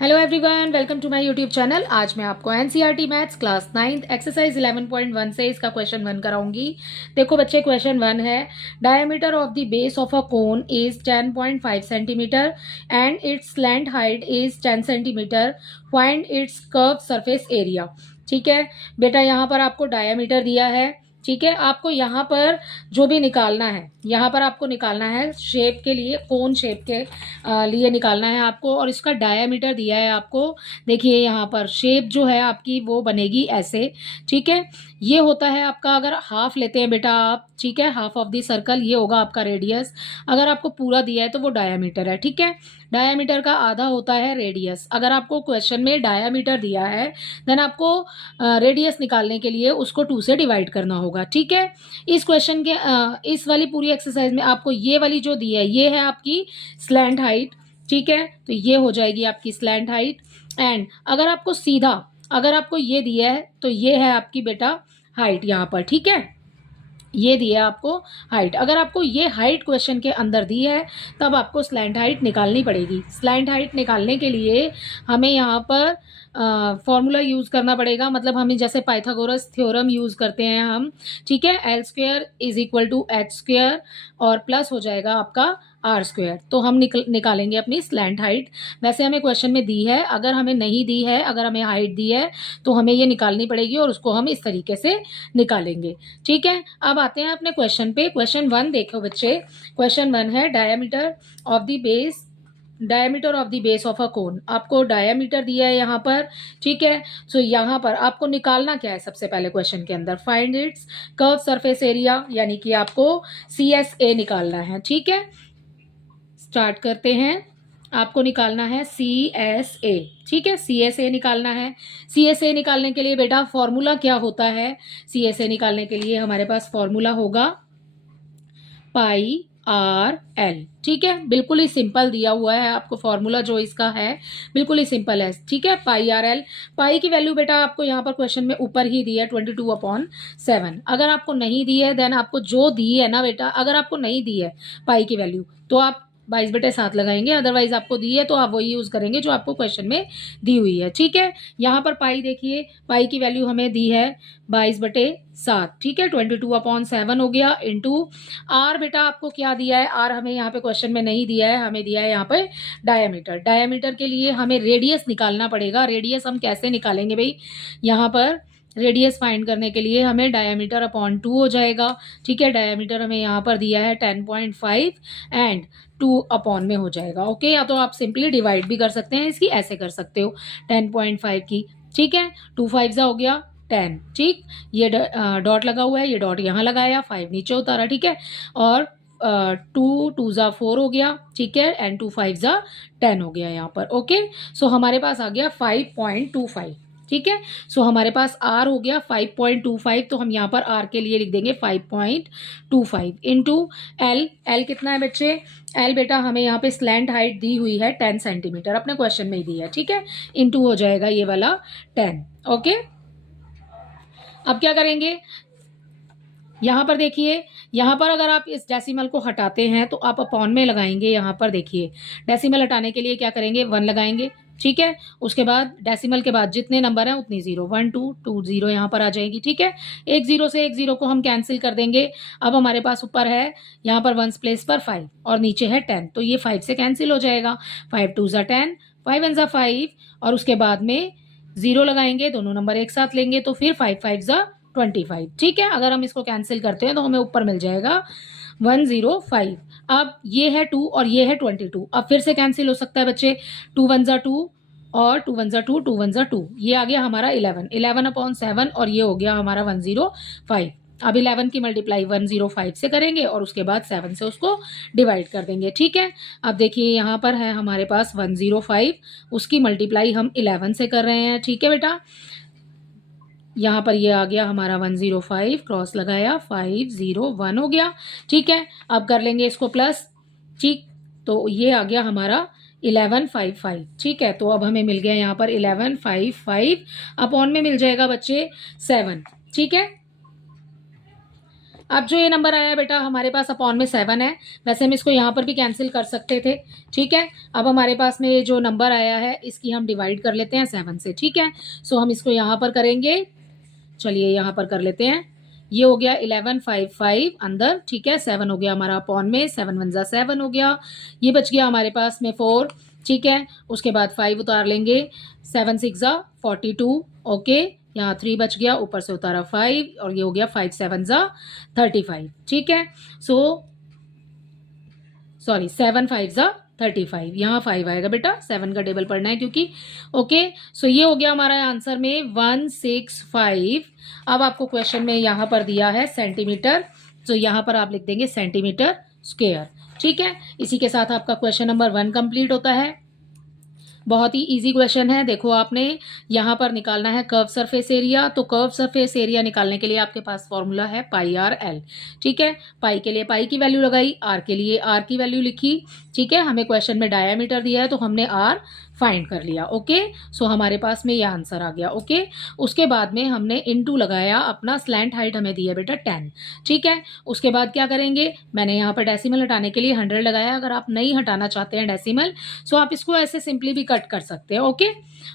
Hello everyone, welcome to my YouTube channel. आज मैं आपको NCERT maths class 9th exercise 11.1 से इसका क्वेश्चन 1 कराऊंगी। देखो बच्चे, क्वेश्चन 1 है diameter of the base of a cone is 10.5 centimetre and it's slant height is 10 centimetre. Find its curve surface area. ठीक है बेटा, यहाँ पर आपको डायमीटर दिया है। ठीक है, आपको यहाँ पर जो भी निकालना है, यहाँ पर आपको निकालना है शेप के लिए, कोन शेप के लिए निकालना है आपको, और इसका डायामीटर दिया है आपको। देखिए यहाँ पर शेप जो है आपकी वो बनेगी ऐसे। ठीक है, ये होता है आपका, अगर हाफ लेते हैं बेटा आप, ठीक है, हाफ ऑफ द सर्कल ये होगा आपका रेडियस। अगर आपको पूरा दिया है तो वो डायामीटर है। ठीक है, डायामीटर का आधा होता है रेडियस। अगर आपको क्वेश्चन में डायामीटर दिया है देन आपको रेडियस निकालने के लिए उसको 2 से डिवाइड करना होगा। ठीक है, इस क्वेश्चन के इस वाली पूरी एक्सरसाइज में आपको ये वाली जो दी है ये है आपकी स्लैंट हाइट। ठीक है, तो ये हो जाएगी आपकी स्लैंट हाइट। एंड अगर आपको सीधा, अगर आपको ये दिया है तो ये है आपकी बेटा हाइट यहाँ पर। ठीक है, ये दिया है आपको हाइट। अगर आपको ये हाइट क्वेश्चन के अंदर दी है तब आपको स्लैंट हाइट निकालनी पड़ेगी। स्लैंट हाइट निकालने के लिए हमें यहाँ पर फॉर्मूला यूज़ करना पड़ेगा, मतलब हमें जैसे पाइथागोरस थ्योरम यूज़ करते हैं हम। ठीक है, L square is equal to H square और प्लस हो जाएगा आपका आर स्क्वेयर। तो हम निकालेंगे अपनी स्लैंट हाइट। वैसे हमें क्वेश्चन में दी है, अगर हमें नहीं दी है, अगर हमें हाइट दी है तो हमें ये निकालनी पड़ेगी और उसको हम इस तरीके से निकालेंगे। ठीक है, अब आते हैं अपने क्वेश्चन पे। क्वेश्चन 1 देखो बच्चे, क्वेश्चन 1 है diameter of the base, diameter of the base of a cone. आपको डायमीटर दिया है यहाँ पर। ठीक है, सो यहाँ पर आपको निकालना क्या है सबसे पहले क्वेश्चन के अंदर, find its curve surface area, यानी कि आपको CSA निकालना है। ठीक है, स्टार्ट करते हैं। आपको निकालना है CSA। ठीक है, CSA निकालना है। CSA निकालने के लिए बेटा फॉर्मूला क्या होता है? CSA निकालने के लिए हमारे पास फॉर्मूला होगा पाई आर एल। ठीक है, बिल्कुल ही सिंपल दिया हुआ है आपको फॉर्मूला जो इसका है, बिल्कुल ही सिंपल है। ठीक है, पाई आर एल। पाई की वैल्यू बेटा आपको यहाँ पर क्वेश्चन में ऊपर ही दी है 22/7। अगर आपको नहीं दी है देन आपको जो दी है ना बेटा, अगर आपको नहीं दी है पाई की वैल्यू तो आप 22/7 लगाएंगे, अदरवाइज आपको दी है तो आप वही यूज करेंगे जो आपको क्वेश्चन में दी हुई है। ठीक है, यहाँ पर पाई देखिए, पाई की वैल्यू हमें दी है 22/7। ठीक है, 22/7 हो गया इंटू आर। बेटा आपको क्या दिया है? आर हमें यहाँ पे क्वेश्चन में नहीं दिया है, हमें दिया है यहाँ पे डायमीटर। डायमीटर के लिए हमें रेडियस निकालना पड़ेगा। रेडियस हम कैसे निकालेंगे भाई? यहाँ पर रेडियस फाइंड करने के लिए हमें डायमीटर अपॉन 2 हो जाएगा। ठीक है, डायमीटर हमें यहाँ पर दिया है 10.5 एंड 2 अपॉन में हो जाएगा। ओके, या तो आप सिंपली डिवाइड भी कर सकते हैं, इसकी ऐसे कर सकते हो 10.5 की। ठीक है, 2 5 हो गया 10। ठीक, ये डॉट लगा हुआ है, ये डॉट यहाँ लगाया, 5 नीचे उतारा। ठीक है, और 2 2 4 हो गया। ठीक है, एंड 2 5 10 हो गया यहाँ पर। ओके, सो हमारे पास आ गया 5.25। ठीक है, सो हमारे पास आर हो गया 5.25, तो हम यहाँ पर आर के लिए लिख देंगे 5.25 इंटू एल। एल कितना है बच्चे? एल बेटा हमें यहाँ पे स्लैंट हाइट दी हुई है 10 सेंटीमीटर, अपने क्वेश्चन में ही दी है। ठीक है, इंटू हो जाएगा ये वाला 10। ओके, अब क्या करेंगे? यहाँ पर देखिए, यहाँ पर अगर आप इस डेसिमल को हटाते हैं तो आप अपॉन में लगाएंगे। यहाँ पर देखिए, डेसिमल हटाने के लिए क्या करेंगे? 1 लगाएंगे। ठीक है, उसके बाद डेसिमल के बाद जितने नंबर हैं उतनी जीरो, 1 2 2 0 यहाँ पर आ जाएगी। ठीक है, एक जीरो से एक जीरो को हम कैंसिल कर देंगे। अब हमारे पास ऊपर है यहाँ पर 1 प्लेस पर 5 और नीचे है 10, तो ये 5 से कैंसिल हो जाएगा। 5 2 10, 5 1 5, और उसके बाद में जीरो लगाएंगे, दोनों नंबर एक साथ लेंगे तो फिर 5 5 25। ठीक है, अगर हम इसको कैंसिल करते हैं तो हमें ऊपर मिल जाएगा 105। अब ये है 2 और ये है 22, अब फिर से कैंसिल हो सकता है बच्चे। 2 1 2 और 2 1 2, 2 1 2, ये आ गया हमारा 11, 11/7 और ये हो गया हमारा 105। अब 11 की मल्टीप्लाई 105 से करेंगे और उसके बाद 7 से उसको डिवाइड कर देंगे। ठीक है, अब देखिए यहाँ पर है हमारे पास 105, उसकी मल्टीप्लाई हम 11 से कर रहे हैं। ठीक है बेटा, यहाँ पर ये आ गया हमारा 105, क्रॉस लगाया, 501 हो गया। ठीक है, अब कर लेंगे इसको प्लस। ठीक, तो ये आ गया हमारा 1155। ठीक है, तो अब हमें मिल गया यहाँ पर 1155, अपॉन में मिल जाएगा बच्चे 7। ठीक है, अब जो ये नंबर आया बेटा हमारे पास अपॉन में 7 है, वैसे हम इसको यहाँ पर भी कैंसिल कर सकते थे, ठीक है। अब हमारे पास में ये जो नंबर आया है इसकी हम डिवाइड कर लेते हैं 7 से, ठीक है। सो हम इसको यहाँ पर करेंगे, चलिए यहाँ पर कर लेते हैं। ये हो गया 1155 अंदर, ठीक है। 7 हो गया हमारा अपॉन में, 7 1 जा 7 हो गया। ये बच गया हमारे पास में 4, ठीक है। उसके बाद 5 उतार लेंगे, 7 6 जा 42, ओके। यहाँ 3 बच गया, ऊपर से उतारा 5 और ये हो गया 5 7 जा 35, ठीक है। सॉरी 7 5 जा 35, यहाँ 5 आएगा बेटा, 7 का टेबल पढ़ना है क्योंकि, ओके। सो ये हो गया हमारा आंसर में 165। अब आपको क्वेश्चन में यहाँ पर दिया है सेंटीमीटर, तो यहाँ पर आप लिख देंगे सेंटीमीटर स्क्वायर, ठीक है। इसी के साथ आपका क्वेश्चन नंबर 1 कंप्लीट होता है। बहुत ही इजी क्वेश्चन है। देखो आपने यहाँ पर निकालना है कर्व सरफेस एरिया, तो कर्व सरफेस एरिया निकालने के लिए आपके पास फॉर्मूला है पाई आर एल, ठीक है। पाई के लिए पाई की वैल्यू लगाई, आर के लिए आर की वैल्यू लिखी, ठीक है। हमें क्वेश्चन में डायामीटर दिया है तो हमने आर फाइंड कर लिया, ओके। सो हमारे पास में यह आंसर आ गया, ओके। उसके बाद में हमने इनटू लगाया, अपना स्लैंट हाइट हमें दी है बेटा 10, ठीक है। उसके बाद क्या करेंगे, मैंने यहाँ पर डेसिमल हटाने के लिए 100 लगाया। अगर आप नहीं हटाना चाहते हैं डेसिमल, सो आप इसको ऐसे सिंपली भी कट कर सकते हैं, ओके।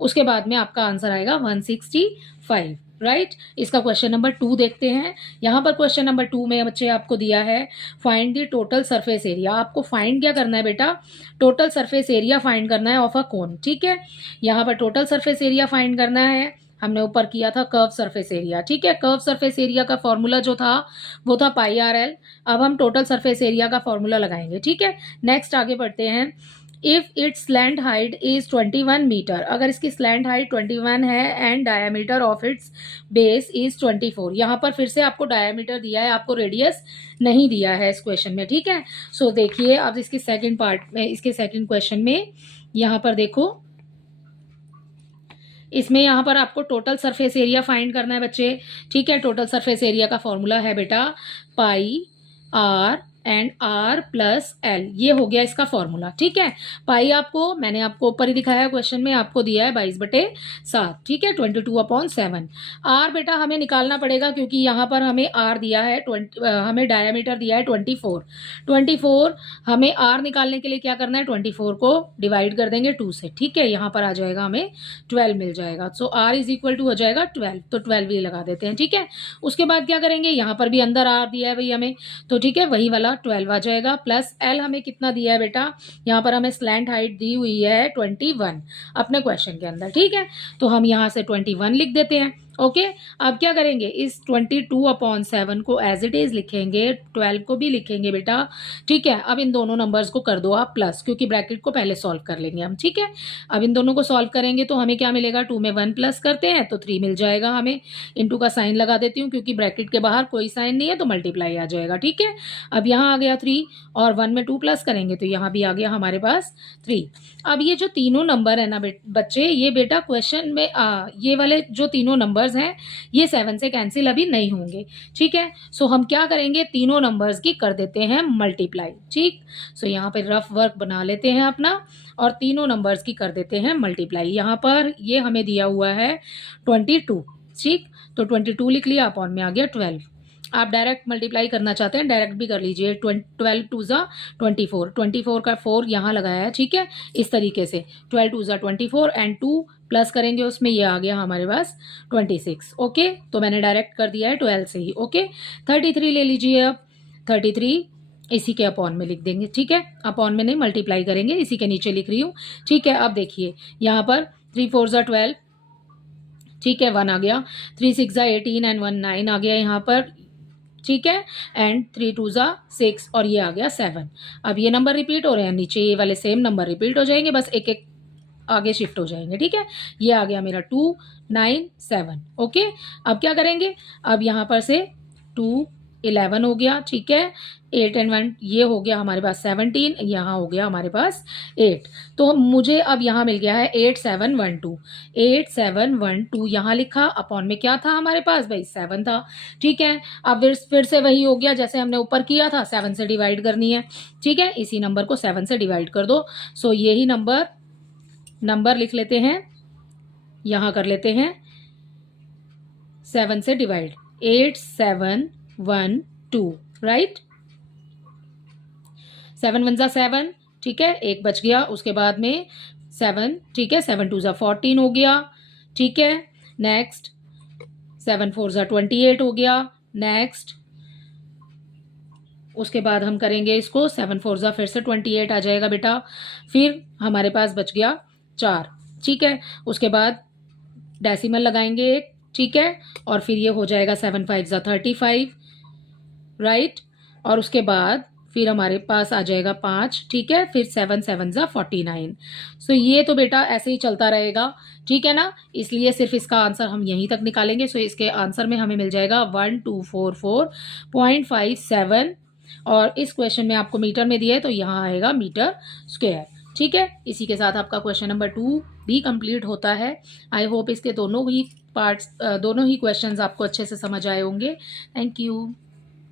उसके बाद में आपका आंसर आएगा 165, राइट। इसका क्वेश्चन नंबर 2 देखते हैं। यहाँ पर क्वेश्चन नंबर 2 में बच्चे आपको दिया है find the total surface area. आपको फाइंड क्या करना है बेटा, टोटल सरफेस एरिया फाइंड करना है ऑफ अ कोन, ठीक है। यहाँ पर टोटल सरफेस एरिया फाइंड करना है, हमने ऊपर किया था कर्व सरफेस एरिया, ठीक है। कर्व सरफेस एरिया का फॉर्मूला जो था वो था पाई आर एल। अब हम टोटल सरफेस एरिया का फॉर्मूला लगाएंगे, ठीक है। नेक्स्ट आगे बढ़ते हैं। If its slant height is 21 metre, अगर इसकी स्लैंट हाइट 21 है and diameter of its base is 24। यहाँ पर फिर से आपको डायमीटर दिया है, आपको रेडियस नहीं दिया है इस क्वेश्चन में, ठीक है। सो देखिए अब इसकी सेकंड पार्ट में, इसके सेकंड क्वेश्चन में यहाँ पर देखो, इसमें यहाँ पर आपको टोटल सरफेस एरिया फाइंड करना है बच्चे, ठीक है। टोटल सरफेस एरिया का फॉर्मूला है बेटा pi r and r plus l, ये हो गया इसका फॉर्मूला, ठीक है। पाई आपको मैंने आपको ऊपर ही दिखाया क्वेश्चन में, आपको दिया है 22/7, ठीक है, 22/7। आर बेटा हमें निकालना पड़ेगा क्योंकि यहाँ पर हमें आर दिया है हमें डायामीटर दिया है 24। हमें आर निकालने के लिए क्या करना है, 24 को डिवाइड कर देंगे 2 से, ठीक है। यहाँ पर आ जाएगा हमें 12 मिल जाएगा। सो आर इज इक्वल टू हो जाएगा 12, तो 12 ही लगा देते हैं, ठीक है। उसके बाद क्या करेंगे, यहाँ पर भी अंदर आर दिया है भाई हमें, तो ठीक है वही वाला 12 आ जाएगा। प्लस एल हमें कितना दिया है बेटा, यहाँ पर हमें स्लैंट हाइट दी हुई है 21 अपने क्वेश्चन के अंदर, ठीक है। तो हम यहाँ से 21 लिख देते हैं, ओके। अब क्या करेंगे, इस 22/7 को एज इट इज लिखेंगे, 12 को भी लिखेंगे बेटा, ठीक है। अब इन दोनों नंबर्स को कर दो आप प्लस, क्योंकि ब्रैकेट को पहले सॉल्व कर लेंगे हम, ठीक है। अब इन दोनों को सॉल्व करेंगे तो हमें क्या मिलेगा, 2 में 1 प्लस करते हैं तो 3 मिल जाएगा हमें। इंटू का साइन लगा देती हूँ क्योंकि ब्रैकेट के बाहर कोई साइन नहीं है तो मल्टीप्लाई आ जाएगा, ठीक है। अब यहाँ आ गया 3 और 1 में 2 प्लस करेंगे तो यहाँ भी आ गया हमारे पास 3। अब ये जो तीनों नंबर है ना बच्चे, ये बेटा क्वेश्चन में ये वाले जो तीनों नंबर्स हैं ये 7 से कैंसिल अभी नहीं होंगे, ठीक है। सो हम क्या करेंगे, तीनों नंबर्स की कर देते हैं मल्टीप्लाई, ठीक। सो यहाँ पे रफ वर्क बना लेते हैं अपना और तीनों नंबर्स की कर देते हैं मल्टीप्लाई। यहाँ पर ये हमें दिया हुआ है 22, ठीक, तो 22 लिख लिया, अपॉन में आ गया 12। आप डायरेक्ट मल्टीप्लाई करना चाहते हैं डायरेक्ट भी कर लीजिए, 12 2 जा 24, 24 का 4 यहाँ लगाया है, ठीक है। इस तरीके से 12 2 जा 24 एंड 2 प्लस करेंगे उसमें, ये आ गया हमारे पास 26, ओके। तो मैंने डायरेक्ट कर दिया है 12 से ही, ओके। 33 ले लीजिए, अब 33 इसी के अपॉन में लिख देंगे, ठीक है। अपॉन में नहीं मल्टीप्लाई करेंगे, इसी के नीचे लिख रही हूँ, ठीक है। अब देखिए यहाँ पर 3 4 जा 12, ठीक है, 1 आ गया, 3 6 जा 18 एंड 1 9 आ गया यहाँ पर, ठीक है। एंड 3 2 जा 6 और ये आ गया 7। अब ये नंबर रिपीट हो रहे हैं, नीचे ये वाले सेम नंबर रिपीट हो जाएंगे, बस एक एक आगे शिफ्ट हो जाएंगे, ठीक है। ये आ गया मेरा 2 9 7, ओके। अब क्या करेंगे, अब यहाँ पर से 2 11 हो गया, ठीक है। 8 एंड 1 ये हो गया हमारे पास 17, यहाँ हो गया हमारे पास 8। तो मुझे अब यहाँ मिल गया है 8 7 1 2, 8 7 1 2 यहाँ लिखा, अपॉन में क्या था हमारे पास भाई 7 था, ठीक है। अब फिर से वही हो गया जैसे हमने ऊपर किया था, 7 से डिवाइड करनी है, ठीक है। इसी नंबर को 7 से डिवाइड कर दो। सो यही नंबर लिख लेते हैं, यहाँ कर लेते हैं 7 से डिवाइड, 8 7 1 2, राइट। 7 1 7, ठीक है, एक बच गया। उसके बाद में 7, ठीक है, 7 2 14 हो गया, ठीक है। नेक्स्ट 7 4 28 हो गया। नेक्स्ट उसके बाद हम करेंगे इसको 7 4 फिर से 28 आ जाएगा बेटा। फिर हमारे पास बच गया 4, ठीक है। उसके बाद डेसिमल लगाएंगे एक, ठीक है, और फिर ये हो जाएगा 7 5 35, राइट। और उसके बाद फिर हमारे पास आ जाएगा 5, ठीक है, फिर 7 7 49। सो ये तो बेटा ऐसे ही चलता रहेगा, ठीक है ना। इसलिए सिर्फ इसका आंसर हम यहीं तक निकालेंगे। सो इसके आंसर में हमें मिल जाएगा 1244.57, और इस क्वेश्चन में आपको मीटर में दिया है तो यहाँ आएगा मीटर स्क्वायर, ठीक है। इसी के साथ आपका क्वेश्चन नंबर 2 भी कंप्लीट होता है। आई होप इसके दोनों ही पार्ट्स, दोनों ही क्वेश्चंस आपको अच्छे से समझ आए होंगे। Thank you.